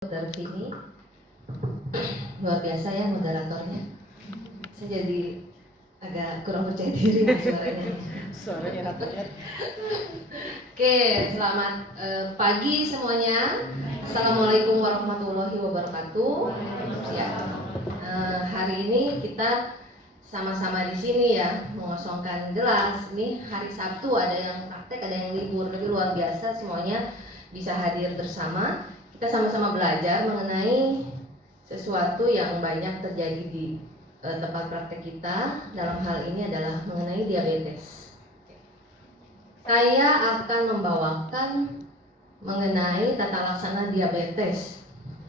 Dr. Vini, luar biasa ya moderatornya. Saya jadi agak kurang percaya diri suaranya. Suaranya rata-rata. Oke, selamat pagi semuanya. Assalamualaikum warahmatullahi wabarakatuh. Ya, hari ini kita sama-sama di sini ya, mengosongkan gelas. Ini hari Sabtu, ada yang praktek, ada yang libur, tapi luar biasa semuanya bisa hadir bersama. Kita sama-sama belajar mengenai sesuatu yang banyak terjadi di tempat praktek kita. Dalam hal ini adalah mengenai diabetes. Saya akan membawakan mengenai tata laksana diabetes.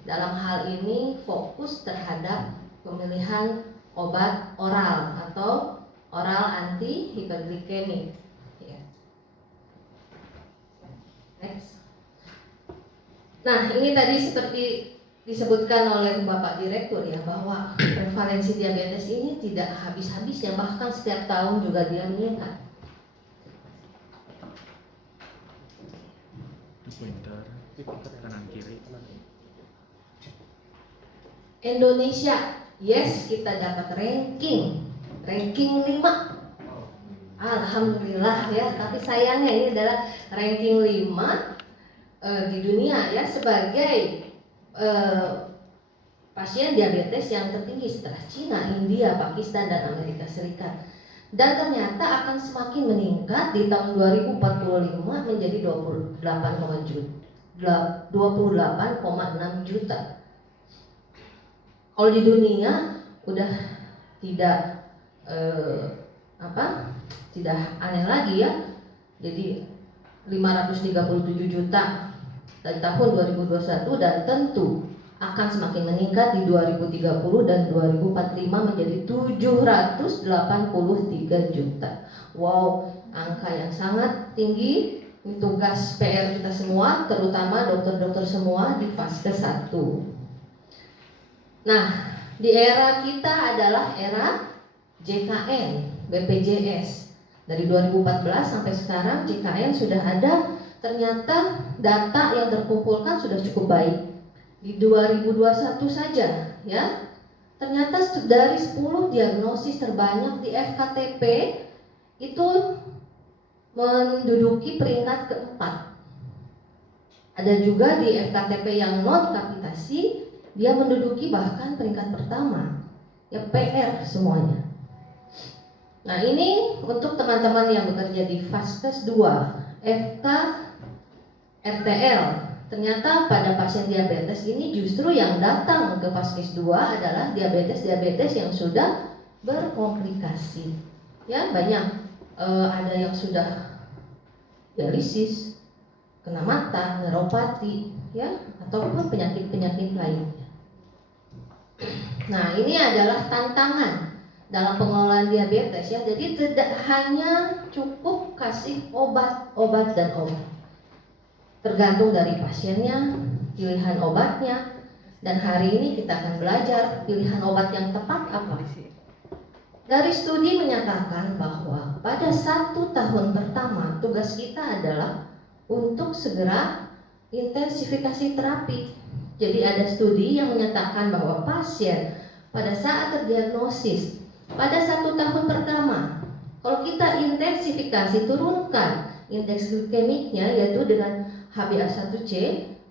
Dalam hal ini fokus terhadap pemilihan obat oral atau oral anti hiperglikemik. Next. Nah, ini tadi seperti disebutkan oleh Bapak Direktur ya, bahwa prevalensi diabetes ini tidak habis-habisnya, bahkan setiap tahun juga dia meningkat. Pointer kanan kiri. Indonesia, yes, kita dapat ranking 5. Alhamdulillah ya, tapi sayangnya ini adalah ranking 5 di dunia ya, sebagai pasien diabetes yang tertinggi setelah Cina, India, Pakistan, dan Amerika Serikat. Dan ternyata akan semakin meningkat di tahun 2045 menjadi 28,6 juta. Kalau di dunia udah tidak tidak aneh lagi ya. Jadi 537 juta dari tahun 2021, dan tentu akan semakin meningkat di 2030 dan 2045 menjadi 783 juta. Wow, angka yang sangat tinggi. Ini tugas PR kita semua, terutama dokter-dokter semua di fase 1. Nah, di era kita adalah era JKN, BPJS. Dari 2014 sampai sekarang JKN sudah ada. Ternyata data yang terkumpulkan sudah cukup baik. Di 2021 saja ya, ternyata dari 10 diagnosis terbanyak di FKTP itu menduduki peringkat keempat. Ada juga di FKTP yang non kapitasi, dia menduduki bahkan peringkat pertama. Ya, PR semuanya. Nah, ini untuk teman-teman yang bekerja di Vaskes 2, FK RTL. Ternyata pada pasien diabetes ini justru yang datang ke Vaskes 2 adalah diabetes yang sudah berkomplikasi. Ya, banyak ada yang sudah dialisis, kena mata, neuropati, ya, ataupun penyakit-penyakit lainnya. Nah, ini adalah tantangan dalam pengelolaan diabetes ya. Jadi tidak hanya cukup kasih obat dan obat. Tergantung dari pasiennya, pilihan obatnya, dan hari ini kita akan belajar pilihan obat yang tepat apa. Dari studi menyatakan bahwa pada 1 tahun pertama tugas kita adalah untuk segera intensifikasi terapi. Jadi ada studi yang menyatakan bahwa pasien pada saat terdiagnosis pada 1 tahun pertama, kalau kita intensifikasi, turunkan indeks glikemiknya yaitu dengan HbA1c,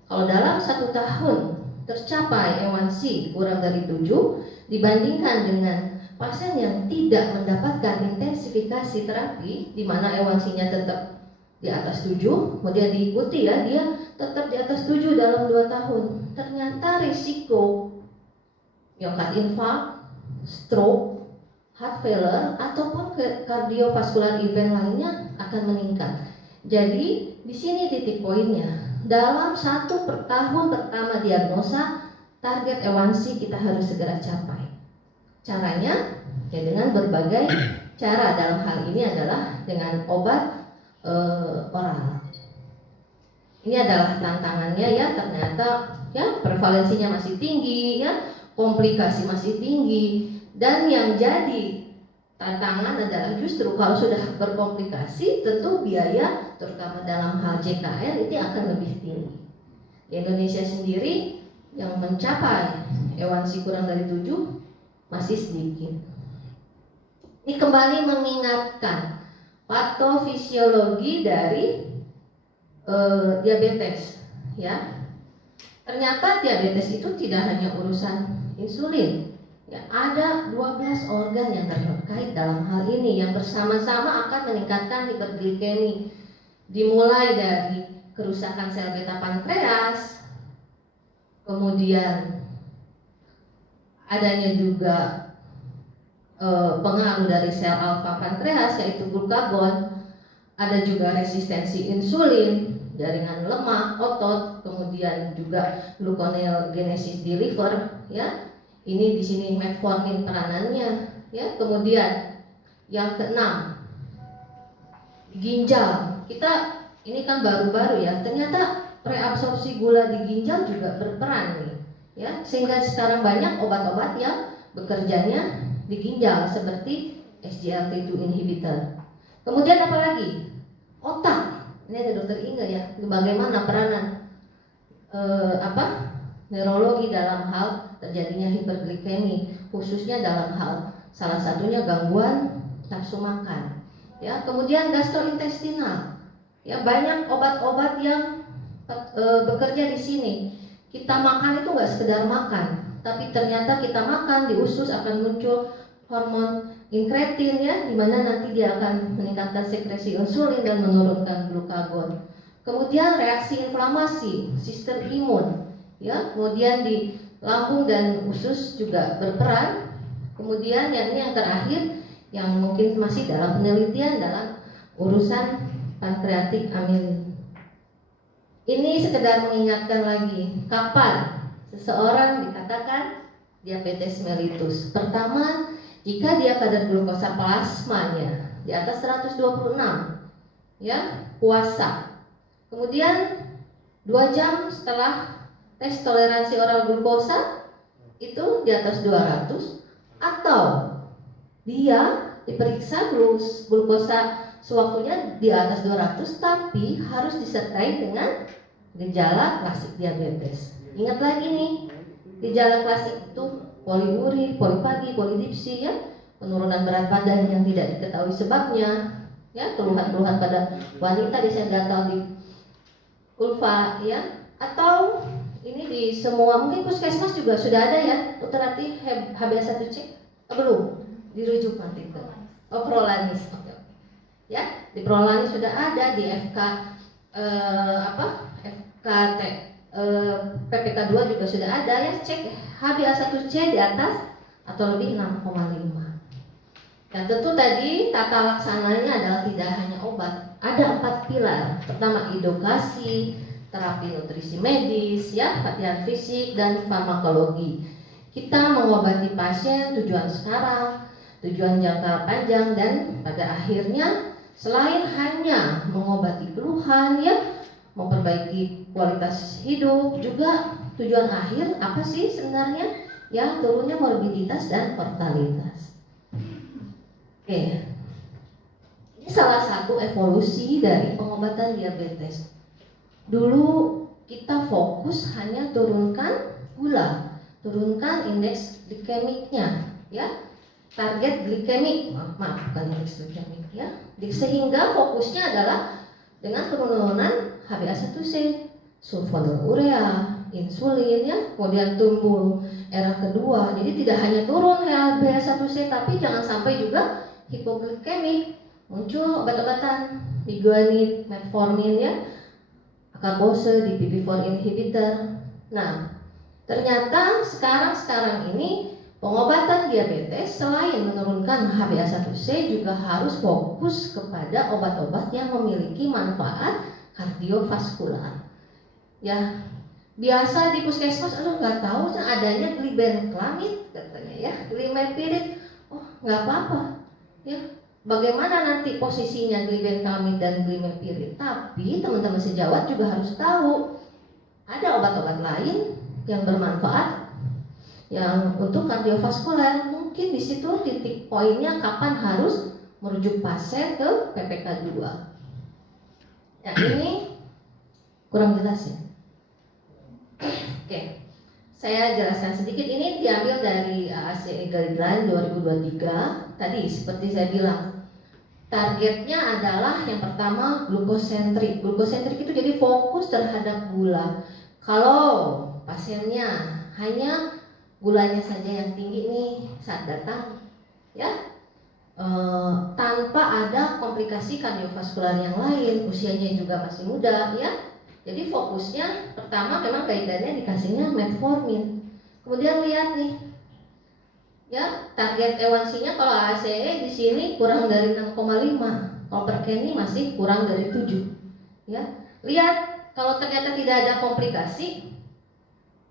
kalau dalam 1 tahun tercapai A1C kurang dari 7 dibandingkan dengan pasien yang tidak mendapatkan intensifikasi terapi, di mana A1C-nya tetap di atas 7, kemudian diikuti ya, dia tetap di atas 7 dalam 2 tahun. Ternyata risiko miokard infark, stroke, heart failure, ataupun kardiovaskular event lainnya akan meningkat. Jadi di sini titik poinnya. Dalam 1 tahun pertama diagnosa, target A1C kita harus segera capai. Caranya ya dengan berbagai cara. Dalam hal ini adalah dengan obat oral. Ini adalah tantangannya ya. Ternyata ya prevalensinya masih tinggi ya, komplikasi masih tinggi, dan yang jadi tantangan adalah justru kalau sudah berkomplikasi tentu biaya terutama dalam hal JKN itu akan lebih tinggi. Di Indonesia sendiri yang mencapai A1C kurang dari 7 masih sedikit. Ini kembali mengingatkan patofisiologi dari diabetes, ya. Ternyata diabetes itu tidak hanya urusan insulin, ya. Ada 12 organ yang terkait dalam hal ini yang bersama-sama akan meningkatkan hiperglikemi, dimulai dari kerusakan sel beta pankreas, kemudian adanya juga pengaruh dari sel alfa pankreas yaitu glukagon, ada juga resistensi insulin, jaringan lemak, otot, kemudian juga gluconeogenesis di liver, ya. Ini di sini metformin peranannya, ya. Kemudian yang keenam, ginjal. Kita ini kan baru-baru ya, ternyata reabsorpsi gula di ginjal juga berperan nih, ya. Sehingga sekarang banyak obat-obat yang bekerjanya di ginjal seperti SGLT2 inhibitor. Kemudian apa lagi? Otak. Ini ada dokter Inga ya. Bagaimana peranan neurologi dalam hal terjadinya hiperglikemi, khususnya dalam hal salah satunya gangguan nafsu makan. Ya, kemudian gastrointestinal. Ya, banyak obat-obat yang bekerja di sini. Kita makan itu nggak sekedar makan, tapi ternyata kita makan di usus akan muncul hormon inkretin, ya, di mana nanti dia akan meningkatkan sekresi insulin dan menurunkan glukagon. Kemudian reaksi inflamasi, sistem imun, ya, kemudian di lambung dan usus juga berperan. Kemudian yang terakhir yang mungkin masih dalam penelitian dalam urusan pankreatik amilin. Ini sekedar mengingatkan lagi kapan seseorang dikatakan diabetes mellitus. Pertama, jika dia kadar glukosa plasmanya di atas 126, ya, puasa. Kemudian 2 jam setelah tes toleransi oral glukosa itu di atas 200, atau dia diperiksa glukosa sewaktunya di atas 200 tapi harus disertai dengan gejala klasik diabetes. Ingat lagi nih, gejala klasik itu poliuri, polipagi, polidipsi, ya, penurunan berat badan yang tidak diketahui sebabnya, ya, keluhan-keluhan pada wanita, di gatal di vulva, ya, atau ini di semua mungkin puskesmas juga sudah ada ya, Uterati HbA1c, belum dirujuk nanti ke Prolanis, oke. Ya, di Prolanis sudah ada, di FKT PPK2 juga sudah ada, ya, cek HbA1c di atas atau lebih 6,5. Dan tentu tadi tata laksananya adalah tidak hanya obat, ada 4 pilar. Pertama, edukasi, terapi nutrisi medis, ya, latihan fisik, dan farmakologi. Kita mengobati pasien tujuan sekarang, tujuan jangka panjang, dan pada akhirnya selain hanya mengobati keluhan, ya, memperbaiki kualitas hidup, juga tujuan akhir apa sih sebenarnya? Ya, turunnya morbiditas dan mortalitas. Oke. Ini salah satu evolusi dari pengobatan diabetes. Dulu kita fokus hanya turunkan gula, turunkan indeks glikemiknya, ya. Target glikemik, maaf bukan indeks glikemik, ya. Sehingga fokusnya adalah dengan penurunan HbA1c, sulfonylurea, insulin, ya. Kemudian tumbuh era kedua. Jadi tidak hanya turun HbA1c tapi jangan sampai juga hipoglikemik. Muncul obat-obatan biguanid, metformin, ya, acarbose, DPP-4 inhibitor. Nah, ternyata sekarang ini pengobatan diabetes selain menurunkan HbA1c juga harus fokus kepada obat-obat yang memiliki manfaat kardiovaskular. Ya, biasa di puskesmas nggak tahu adanya glibenclamid katanya, ya, glimepiride. Oh, nggak apa-apa, ya. Bagaimana nanti posisinya glibenclamid dan glimepiride? Tapi teman-teman sejawat juga harus tahu ada obat-obat lain yang bermanfaat yang untuk kardiovaskular. Mungkin di situ titik poinnya kapan harus merujuk pasien ke PPK2. Ya, ini kurang jelas, ya. Oke. saya jelaskan sedikit. Ini diambil dari AACE Guideline 2023. Tadi seperti saya bilang, targetnya adalah yang pertama glukosentrik. Glukosentrik itu jadi fokus terhadap gula. Kalau pasiennya hanya gulanya saja yang tinggi nih saat datang, ya, tanpa ada komplikasi kardiovaskular yang lain, usianya juga masih muda, ya. Jadi fokusnya pertama memang kaitannya dikasihnya metformin. Kemudian lihat nih, ya, target A1C-nya kalau ACE di sini kurang dari 6,5, kalau Perkeni masih kurang dari 7. Ya, lihat kalau ternyata tidak ada komplikasi,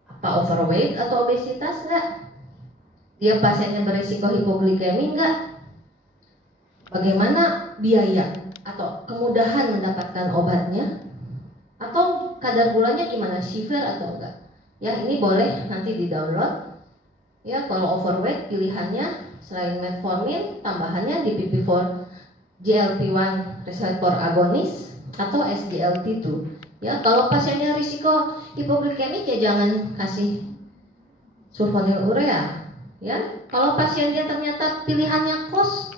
apa overweight atau obesitas enggak? Dia pasiennya beresiko hipoglikemi enggak? Bagaimana biaya atau kemudahan mendapatkan obatnya? Atau kadar gulanya gimana, severe atau enggak? Ya, ini boleh nanti di-download. Ya, kalau overweight pilihannya selain metformin, tambahannya DPP-4 GLP-1 reseptor agonis atau SGLT2. Ya, kalau pasiennya risiko hipoglikemik ya jangan kasih sulfonylurea. Ya, kalau pasiennya ternyata pilihannya kos,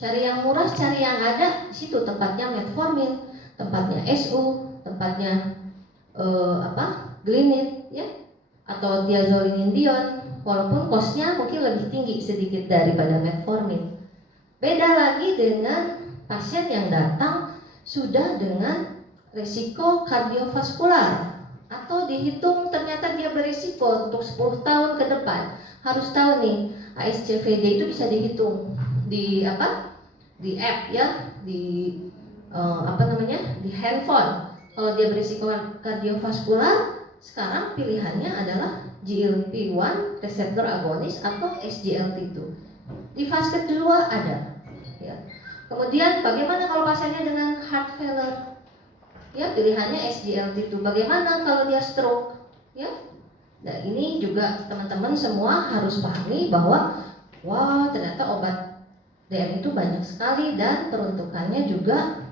cari yang murah, cari yang ada, di situ tempatnya metformin, tempatnya SU, tempatnya glinit, ya, atau diazolindion, walaupun kosnya mungkin lebih tinggi sedikit daripada metformin. Beda lagi dengan pasien yang datang sudah dengan risiko kardiovaskular atau dihitung ternyata dia berisiko untuk 10 tahun ke depan. Harus tahu nih, ASCVD itu bisa dihitung di di app, ya, di di handphone. Kalau dia berisiko kardiovaskular, sekarang pilihannya adalah GLP-1 reseptor agonis atau SGLT2. Di fase kedua ada. Ya. Kemudian bagaimana kalau pasiennya dengan heart failure? Ya, pilihannya SGLT2. Bagaimana kalau dia stroke? Ya. Nah, ini juga teman-teman semua harus pahami bahwa wah, ternyata obat DM itu banyak sekali dan peruntukannya juga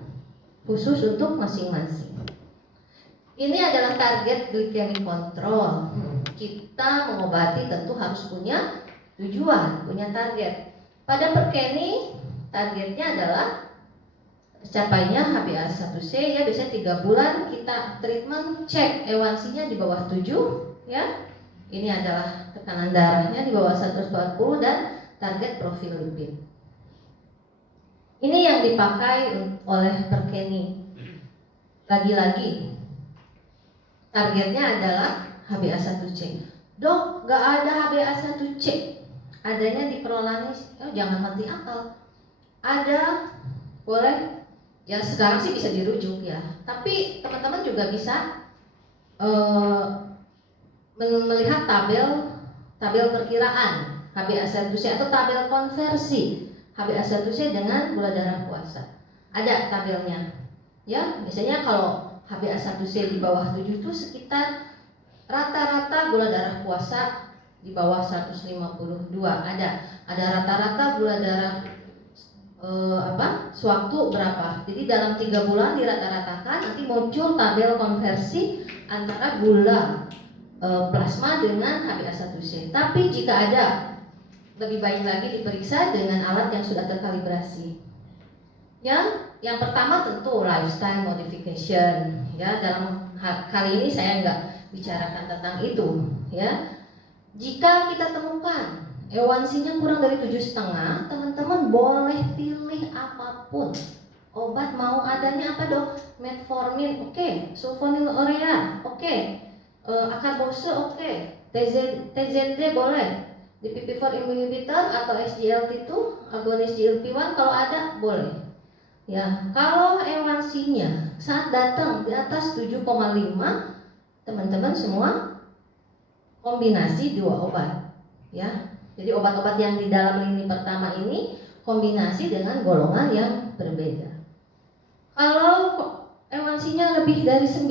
khusus untuk masing-masing. Ini adalah target glycemic control. Kita mengobati tentu harus punya tujuan, punya target. Pada Perkeni targetnya adalah tercapainya HbA1c, ya, biasanya 3 bulan kita treatment, cek A1C-nya di bawah 7, ya. Ini adalah tekanan darahnya di bawah 140 dan target profil lipid. Ini yang dipakai oleh Perkeni. Lagi-lagi targetnya adalah HbA1c. Dok, gak ada HbA1c, adanya di Prolanis. Oh, jangan mati akal. Ada, boleh. Ya, sekarang sih bisa dirujuk, ya. Tapi teman-teman juga bisa melihat tabel perkiraan HbA1c atau tabel konversi HbA1c dengan gula darah puasa. Ada tabelnya. Ya, biasanya kalau HbA1c di bawah 7 itu sekitar rata-rata gula darah puasa di bawah 152. Ada rata-rata gula darah sewaktu berapa. Jadi dalam 3 bulan dirata-ratakan, nanti muncul tabel konversi antara gula plasma dengan HbA1c. Tapi jika ada, lebih baik lagi diperiksa dengan alat yang sudah terkalibrasi. Ya, yang pertama tentu lifestyle modification. Ya, dalam kali ini saya nggak bicarakan tentang itu. Ya, jika kita temukan A1C-nya kurang dari 7,5, teman-teman boleh pilih apapun. Obat mau adanya apa, Dok? Metformin, oke. Sulfonylurea, oke. Acarbose, oke. TZD boleh. DPP-4 inhibitor atau SGLT2 agonis GLP-1 kalau ada boleh. Ya, kalau A1C-nya saat datang di atas 7,5, teman-teman semua kombinasi 2 obat. Ya. Jadi obat-obat yang di dalam lini pertama ini kombinasi dengan golongan yang berbeda. Kalau A1C-nya lebih dari 9,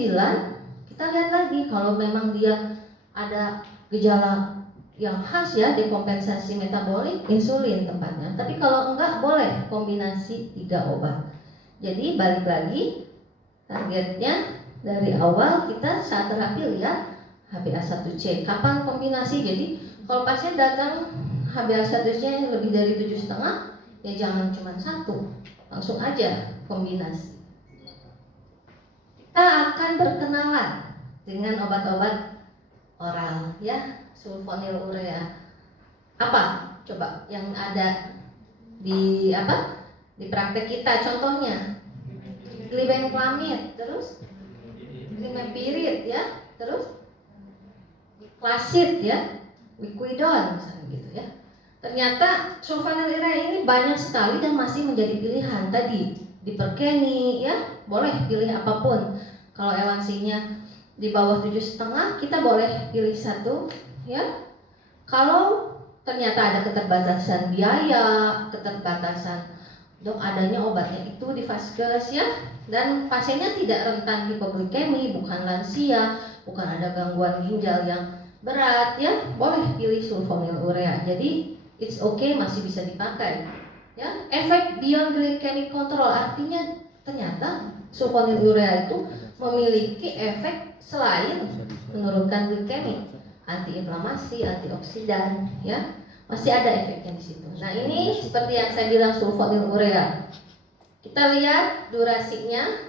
kita lihat lagi kalau memang dia ada gejala yang khas, ya, dekompensasi metabolik, insulin tempatnya. Tapi kalau enggak, boleh kombinasi 3 obat. Jadi balik lagi, targetnya dari awal kita saat terapi lihat HbA1c. Kapan kombinasi? Jadi kalau pasien datang HbA1c lebih dari 7,5, ya jangan cuma satu, langsung aja kombinasi. Kita akan berkenalan dengan obat-obat oral ya, sulfonylurea. Apa? Coba yang ada di praktek kita, contohnya glibenclamid, terus glimepirid ya, terus Clasid ya, Liquidon misalnya gitu ya. Ternyata sulfonylurea ini banyak sekali dan masih menjadi pilihan. Tadi diperkeni ya, boleh pilih apapun. Kalau elansinya di bawah 7,5, kita boleh pilih satu ya. Kalau ternyata ada keterbatasan biaya, keterbatasan dok adanya obatnya itu di vaskes ya, dan pasiennya tidak rentan hipoglikemi, bukan lansia, bukan ada gangguan ginjal yang berat ya, boleh pilih sulfonylurea. Jadi it's okay, masih bisa dipakai ya. Efek beyond glycemic control artinya ternyata sulfonylurea itu memiliki efek selain menurunkan glikemi, antiinflamasi, antioksidan ya, masih ada efeknya di situ. Nah ini seperti yang saya bilang sulfonylurea. Kita lihat durasinya,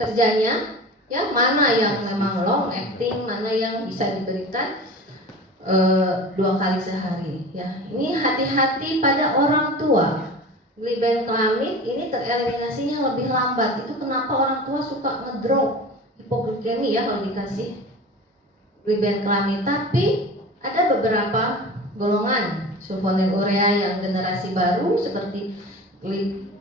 kerjanya ya, mana yang memang long acting, mana yang bisa diberikan 2 kali sehari ya. Ini hati-hati pada orang tua. Glibenclamid ini tereliminasinya lebih lambat. Itu kenapa orang tua suka ngedrop hipoglikemi ya kalau dikasih glibenclamid. Tapi ada beberapa golongan sulfonylurea yang generasi baru seperti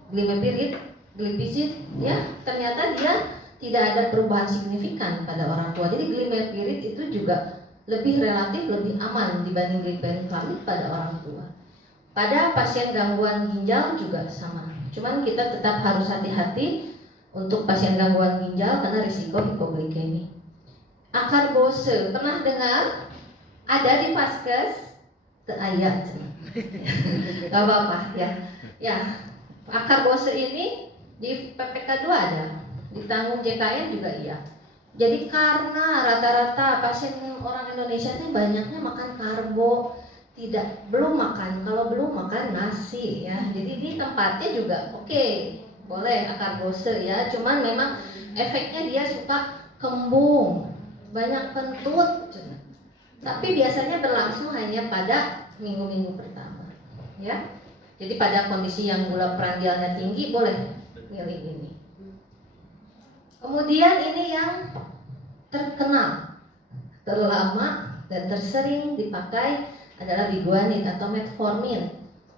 glimepirid, glipizid ya, ternyata dia tidak ada perubahan signifikan pada orang tua. Jadi glimepirid itu juga lebih relatif lebih aman dibanding glibenclamid pada orang tua. Pada pasien gangguan ginjal juga sama. Cuman kita tetap harus hati-hati untuk pasien gangguan ginjal karena risiko hipoglikemi. Acarbose pernah dengar? Ada di vaskes? Ayat. Gak apa-apa ya. Ya, acarbose ini di PPK 2 ada, ditanggung JKN juga iya. Jadi karena rata-rata pasien orang Indonesia ini banyaknya makan karbo, belum makan, kalau belum makan nasi ya. Jadi di tempatnya juga oke, boleh acarbose ya. Cuman memang efeknya dia suka kembung, banyak kentut. Tapi biasanya berlangsung hanya pada minggu-minggu pertama ya. Jadi pada kondisi yang gula prandialnya tinggi boleh pilih ini. Kemudian ini yang terkenal, terlama dan tersering dipakai adalah biguanid atau metformin.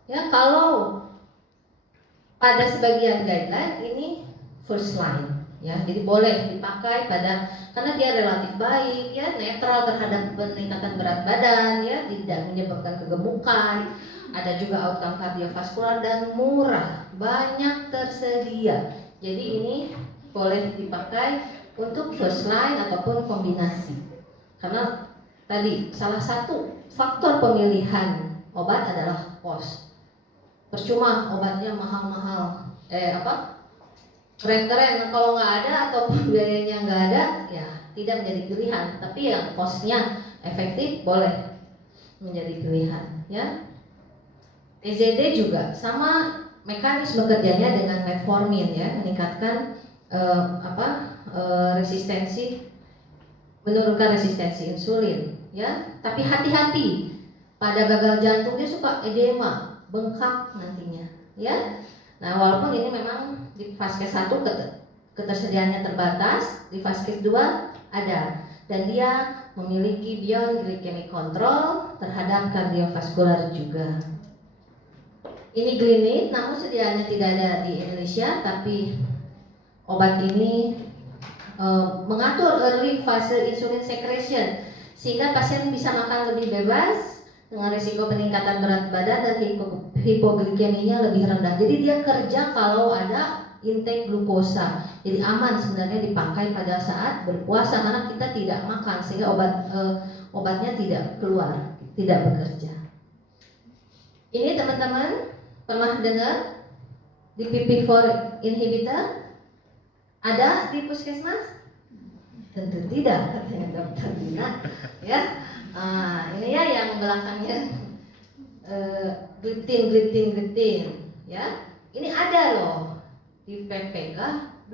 Ya, kalau pada sebagian guideline ini first line ya. Jadi boleh dipakai karena dia relatif baik ya, netral terhadap peningkatan berat badan ya, tidak menyebabkan kegemukan. Ada juga outcome kardiovaskular dan murah, banyak tersedia. Jadi ini boleh dipakai untuk first line ataupun kombinasi. Karena tadi salah satu faktor pemilihan obat adalah cost. Percuma obatnya mahal-mahal, keren-keren, kalau nggak ada atau biayanya nggak ada, ya tidak menjadi pilihan. Tapi yang costnya efektif boleh menjadi pilihan. Ya, TZD juga sama mekanisme kerjanya dengan metformin ya, meningkatkan resistensi, menurunkan resistensi insulin ya. Tapi hati-hati, pada gagal jantung dia suka edema, bengkak nantinya ya. Nah, walaupun ini memang di vaskes 1 ketersediaannya terbatas, di vaskes 2 ada, dan dia memiliki beyond glycemic control terhadap kardiovaskular juga. Ini Glinid, namun sediaannya tidak ada di Indonesia, tapi obat ini mengatur early fase insulin secretion sehingga pasien bisa makan lebih bebas dengan risiko peningkatan berat badan dan hipoglikeminya lebih rendah. Jadi dia kerja kalau ada intake glukosa. Jadi aman sebenarnya dipakai pada saat berpuasa karena kita tidak makan sehingga obatnya tidak keluar, tidak bekerja. Ini teman-teman pernah dengar DPP-4 inhibitor? Ada di puskesmas? Tentu tidak, katanya dokter Dina. Ya, ini ya yang belakangnya glitin, ya. Ini ada loh di PPK 2,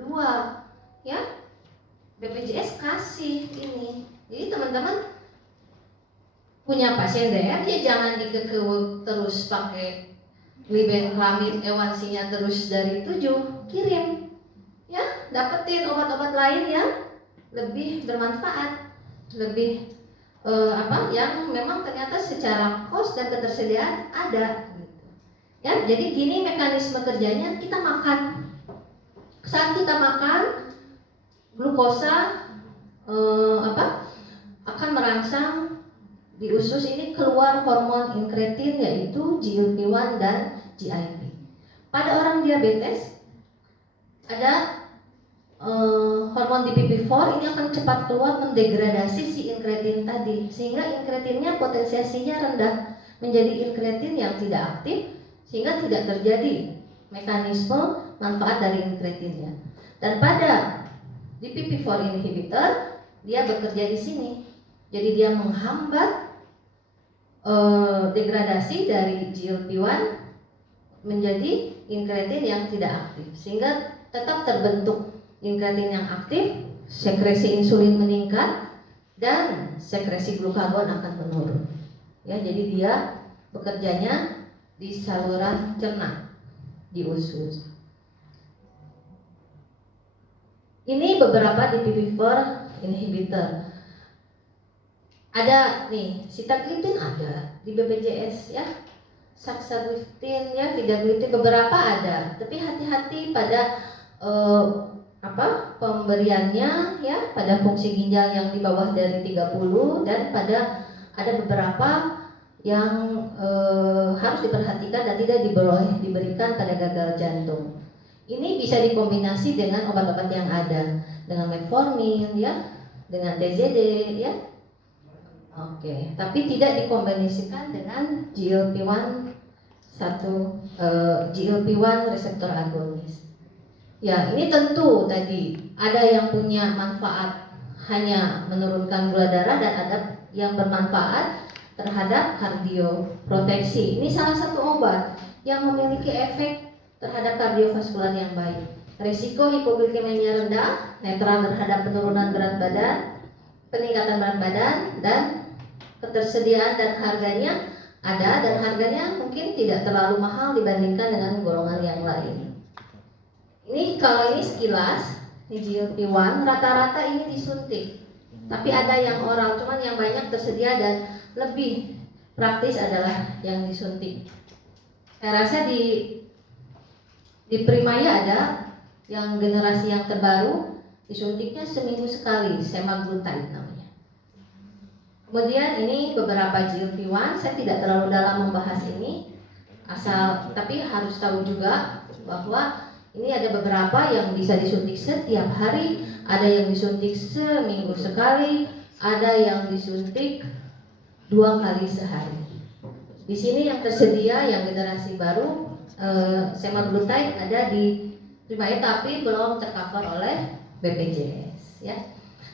ya. BPJS kasih ini. Jadi teman-teman punya pasien DM ya jangan dikekeu terus pakai glibenclamid ewansinya terus dari 7, kirim ya, dapetin obat-obat lain yang lebih bermanfaat, lebih yang memang ternyata secara cost dan ketersediaan ada gitu. Ya, jadi gini mekanisme kerjanya. Kita makan, saat kita makan glukosa akan merangsang di usus ini keluar hormon inkretin yaitu GLP-1 dan GIP. Pada orang diabetes ada hormon DPP-4 ini akan cepat keluar mendegradasi si inkretin tadi, sehingga inkretinnya potensiasinya rendah menjadi inkretin yang tidak aktif, sehingga tidak terjadi mekanisme manfaat dari inkretinnya. Dan pada DPP-4 inhibitor dia bekerja di sini, jadi dia menghambat degradasi dari GLP-1 menjadi inkretin yang tidak aktif, sehingga tetap terbentuk inkretin yang aktif, sekresi insulin meningkat dan sekresi glukagon akan menurun. Ya, jadi dia bekerjanya di saluran cerna, di usus. Ini beberapa DPP-4 inhibitor. Ada nih, sitagliptin ada di BPJS ya, saxagliptin ya, vidagliptin beberapa ada. Tapi hati-hati pada pemberiannya ya, pada fungsi ginjal yang di bawah dari 30 dan pada ada beberapa yang harus diperhatikan dan tidak boleh diberikan pada gagal jantung. Ini bisa dikombinasi dengan obat-obat yang ada, dengan metformin ya, dengan TZD ya. Oke, tapi tidak dikombinasikan dengan GLP-1 reseptor agonis. Ya, ini tentu tadi ada yang punya manfaat hanya menurunkan gula darah dan ada yang bermanfaat terhadap kardioproteksi. Ini salah satu obat yang memiliki efek terhadap kardiovaskular yang baik. Risiko hipoglikemia rendah, netral terhadap penurunan berat badan, peningkatan berat badan, dan ketersediaan dan harganya ada, dan harganya mungkin tidak terlalu mahal dibandingkan dengan golongan yang lain. Ini kalau ini sekilas, ini GLP-1 rata-rata ini disuntik, tapi ada yang oral, cuman yang banyak tersedia dan lebih praktis adalah yang disuntik. Saya rasa di Primaya ada yang generasi yang terbaru disuntiknya seminggu sekali, semaglutide namanya. Kemudian ini beberapa GLP-1, saya tidak terlalu dalam membahas ini, tapi harus tahu juga bahwa ini ada beberapa yang bisa disuntik setiap hari, ada yang disuntik seminggu sekali, ada yang disuntik 2 kali sehari. Di sini yang tersedia yang generasi baru semaglutide ada di Primaya tapi belum tercover oleh BPJS ya.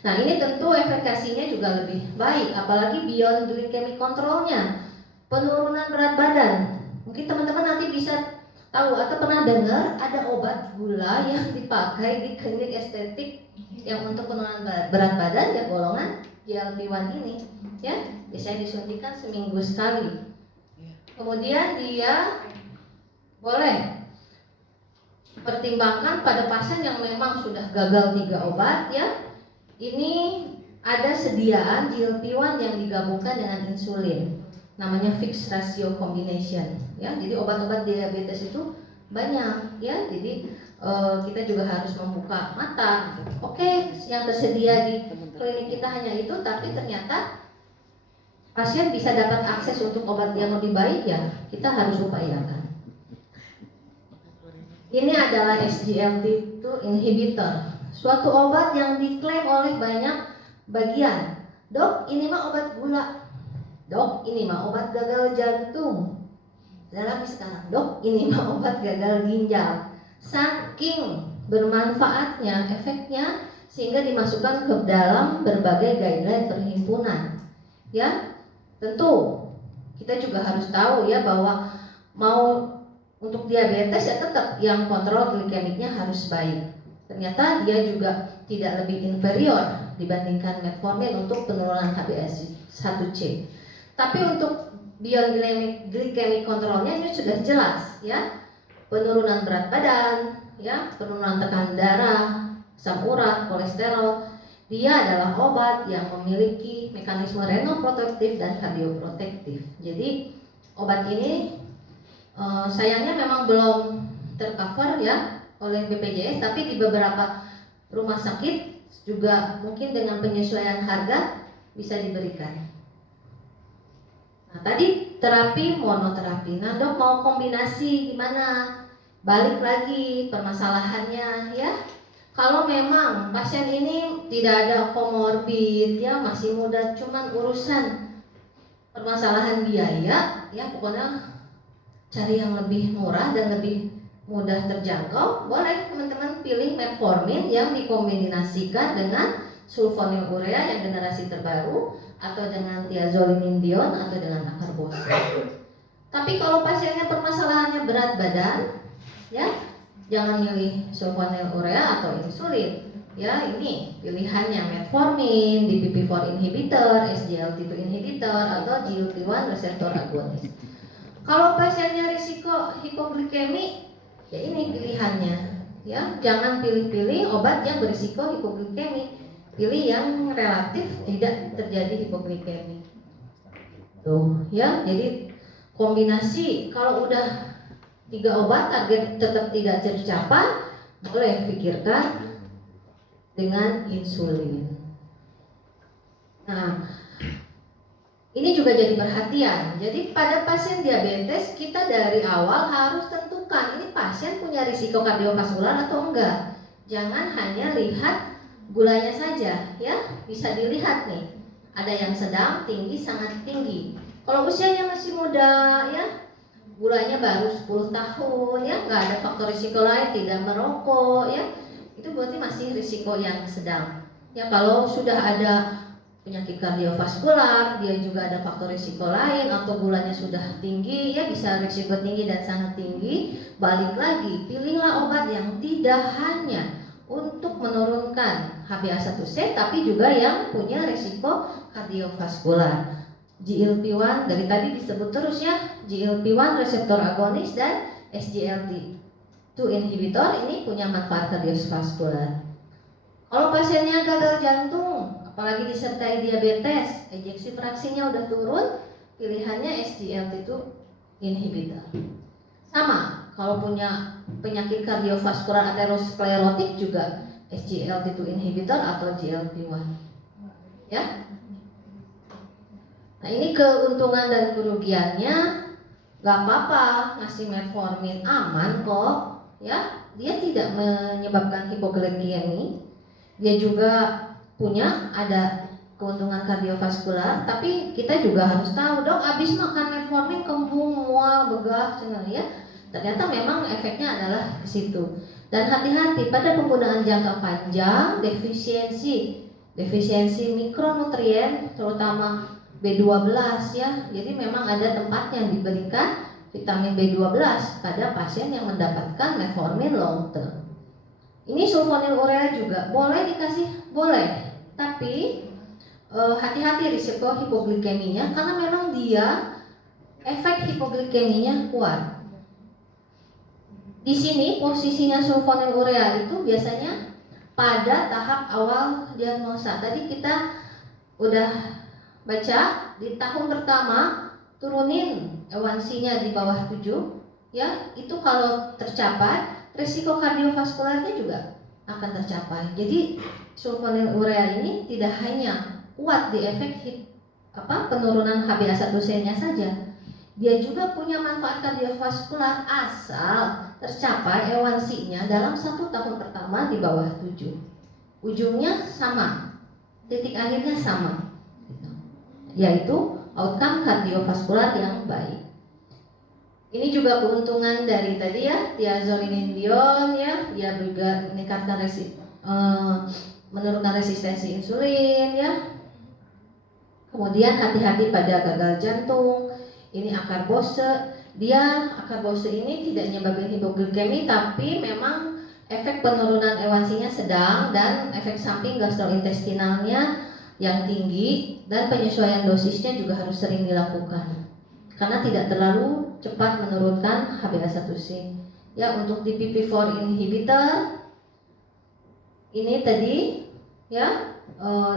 Nah, ini tentu efikasinya juga lebih baik, apalagi beyond glycemic controlnya, penurunan berat badan. Mungkin teman-teman nanti bisa tahu atau pernah dengar ada obat gula yang dipakai di klinik estetik yang untuk penurunan berat badan ya, golongan GLP-1 ini ya, biasanya disuntikan seminggu sekali. Kemudian dia boleh pertimbangkan pada pasien yang memang sudah gagal 3 obat ya. Ini ada sediaan GLP-1 yang digabungkan dengan insulin, namanya fixed ratio combination ya. Jadi obat-obat diabetes itu banyak ya. Jadi kita juga harus membuka mata. Oke, yang tersedia di klinik kita hanya itu, tapi ternyata pasien bisa dapat akses untuk obat yang lebih baik ya, kita harus upayakan. Ini adalah SGLT2 inhibitor, suatu obat yang diklaim oleh banyak bagian. Dok, ini mah obat gula. Dok, ini mah obat gagal jantung. Dalam sekarang, dok, ini mah obat gagal ginjal. Saking bermanfaatnya, efeknya, sehingga dimasukkan ke dalam berbagai guideline perhimpunan. Ya, tentu kita juga harus tahu ya bahwa mau untuk diabetes ya tetap yang kontrol glikemiknya harus baik. Ternyata dia juga tidak lebih inferior dibandingkan metformin untuk penurunan HbA1c. Tapi untuk bioglikemik kontrolnya ini sudah jelas ya. Penurunan berat badan, ya, penurunan tekanan darah, asam urat, kolesterol. Dia adalah obat yang memiliki mekanisme renoprotektif dan kardioprotektif. Jadi obat ini sayangnya memang belum tercover ya oleh BPJS, tapi di beberapa rumah sakit juga mungkin dengan penyesuaian harga bisa diberikan. Nah, tadi terapi monoterapi. Nah, dok mau kombinasi gimana? Balik lagi permasalahannya ya. Kalau memang pasien ini tidak ada komorbid ya, masih muda, cuman urusan permasalahan biaya ya, pokoknya cari yang lebih murah dan lebih mudah terjangkau, boleh teman-teman pilih metformin yang dikombinasikan dengan sulfonylurea yang generasi terbaru atau dengan thiazolidinedione atau dengan acarbose. Tapi kalau pasiennya permasalahannya berat badan, ya jangan milih sulfonylurea atau insulin. Ya ini pilihannya metformin, DPP-4 inhibitor, SGLT2 inhibitor atau GLP-1 reseptor agonis. Kalau pasiennya risiko hipoglikemi, ya ini pilihannya. Ya jangan pilih-pilih obat yang berisiko hipoglikemi, pilih yang relatif tidak terjadi hipoglikemi. Tuh ya, jadi kombinasi kalau udah 3 obat target tetap tidak tercapai, boleh pikirkan dengan insulin. Nah, ini juga jadi perhatian. Jadi pada pasien diabetes kita dari awal harus tentukan ini pasien punya risiko kardiovaskular atau enggak. Jangan hanya lihat gulanya saja, ya. Bisa dilihat nih. Ada yang sedang, tinggi, sangat tinggi. Kalau usianya masih muda, ya, gulanya baru 10 tahun, ya, nggak ada faktor risiko lain, tidak merokok, ya, itu berarti masih risiko yang sedang. Ya, kalau sudah ada penyakit kardiovaskular, dia juga ada faktor risiko lain atau gulanya sudah tinggi, ya bisa risiko tinggi dan sangat tinggi. Balik lagi, pilihlah obat yang tidak hanya untuk menurunkan HbA1c, tapi juga yang punya risiko kardiovaskular. GLP-1 dari tadi disebut terus ya, GLP-1 reseptor agonis dan SGLT2 inhibitor ini punya manfaat kardiovaskular. Kalau pasiennya gagal jantung, apalagi disertai diabetes, ejeksi fraksinya udah turun, pilihannya SGLT2 inhibitor. Sama, kalau punya penyakit kardiovaskular aterosklerotik juga SGLT2 inhibitor atau GLP-1. Ya. Nah, ini keuntungan dan kerugiannya. Gak apa-apa ngasih metformin, aman kok, ya. Dia tidak menyebabkan hipoglikemi. Dia juga punya ada keuntungan kardiovaskular, tapi kita juga harus tahu, dok, abis makan metformin kembung, mual, begah, ya. Ternyata memang efeknya adalah ke situ. Dan hati-hati pada penggunaan jangka panjang, defisiensi mikronutrien, terutama B12 ya. Jadi memang ada tempatnya diberikan vitamin B12 pada pasien yang mendapatkan metformin long term. Ini sulfonylurea juga boleh dikasih, boleh. Tapi hati-hati risiko hipoglikeminya karena memang dia efek hipoglikeminya kuat. Di sini posisinya sulfonylurea itu biasanya pada tahap awal diagnosa. Tadi kita udah baca di tahun pertama turunin A1C-nya di bawah 7 ya, itu kalau tercapai risiko kardiovaskularnya juga akan tercapai. Jadi sulfonylurea ini tidak hanya kuat di efek penurunan HbA1c-nya saja, dia juga punya manfaat kardiovaskular asal tercapai A1C-nya dalam 1 tahun pertama di bawah 7. Ujungnya sama, titik akhirnya sama, yaitu outcome kardiovaskular yang baik. Ini juga keuntungan dari tadi ya, thiazolidinedione ya, dia juga meningkatkan menurunkan resistensi insulin ya. Kemudian hati-hati pada gagal jantung. Ini akar Bose. Akar Bose ini tidak menyebabkan hipoglikemi, tapi memang efek penurunan A1C-nya sedang dan efek samping gastrointestinalnya yang tinggi, dan penyesuaian dosisnya juga harus sering dilakukan karena tidak terlalu cepat menurunkan HbA1c. Ya, untuk DPP-4 inhibitor ini tadi ya,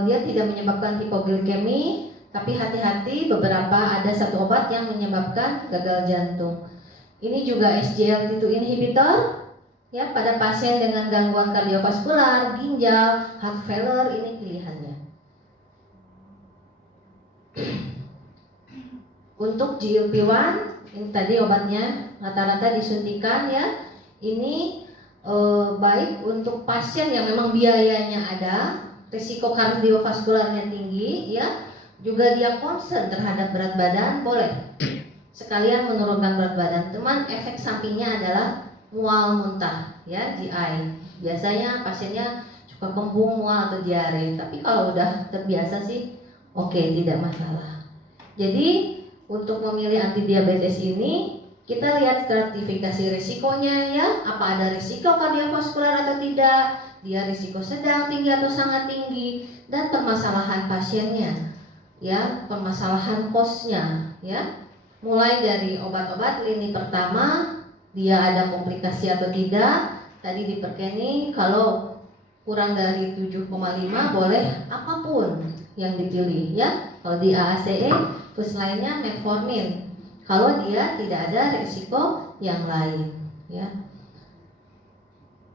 dia tidak menyebabkan hipoglikemi, tapi hati-hati beberapa ada satu obat yang menyebabkan gagal jantung. Ini juga SGLT2 inhibitor ya, pada pasien dengan gangguan kardiovaskular, ginjal, heart failure, ini pilihannya. Untuk GLP-1 ini tadi obatnya rata-rata disuntikan ya. Ini baik untuk pasien yang memang biayanya ada, risiko kardiovaskularnya tinggi ya, juga dia concern terhadap berat badan, boleh sekalian menurunkan berat badan. Cuman efek sampingnya adalah mual muntah ya, GI. Biasanya pasiennya suka kembung, mual atau diare, tapi kalau udah terbiasa sih oke, tidak masalah. Jadi untuk memilih antidiabetes ini kita lihat stratifikasi risikonya ya, apa ada risiko kardiovaskular atau tidak, dia risiko sedang, tinggi atau sangat tinggi, dan permasalahan pasiennya ya, permasalahan posnya ya. Mulai dari obat-obat lini pertama, dia ada komplikasi atau tidak. Tadi di Perkeni kalau kurang dari 7,5 boleh apapun yang dipilih ya. Kalau di AACE terus lainnya metformin kalau dia tidak ada risiko yang lain ya.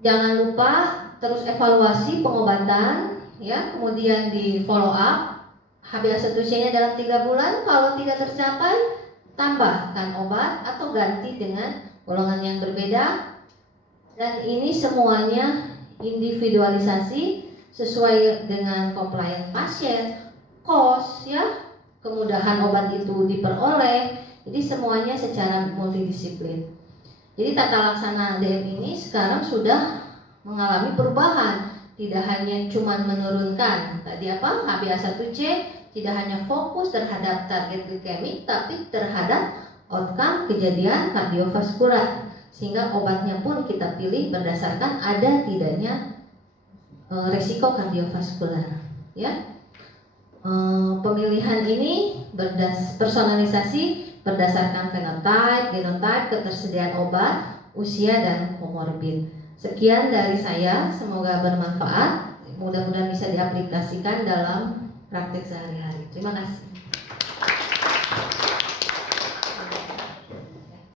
Jangan lupa terus evaluasi pengobatan ya, kemudian di follow up HbA1c-nya dalam 3 bulan. Kalau tidak tercapai, tambahkan obat atau ganti dengan golongan yang berbeda. Dan ini semuanya individualisasi sesuai dengan compliant pasien, cost ya, kemudahan obat itu diperoleh. Jadi semuanya secara multidisiplin. Jadi tata laksana DM ini sekarang sudah mengalami perubahan. Tidak hanya cuma menurunkan tadi apa HbA1c, tidak hanya fokus terhadap target glikemik, tapi terhadap outcome kejadian kardiovaskular. Sehingga obatnya pun kita pilih berdasarkan ada tidaknya resiko kardiovaskular ya. Pemilihan ini personalisasi berdasarkan fenotype, genotype, ketersediaan obat, usia, dan komorbid. Sekian dari saya, semoga bermanfaat, mudah-mudahan bisa diaplikasikan dalam praktik sehari-hari. Terima kasih.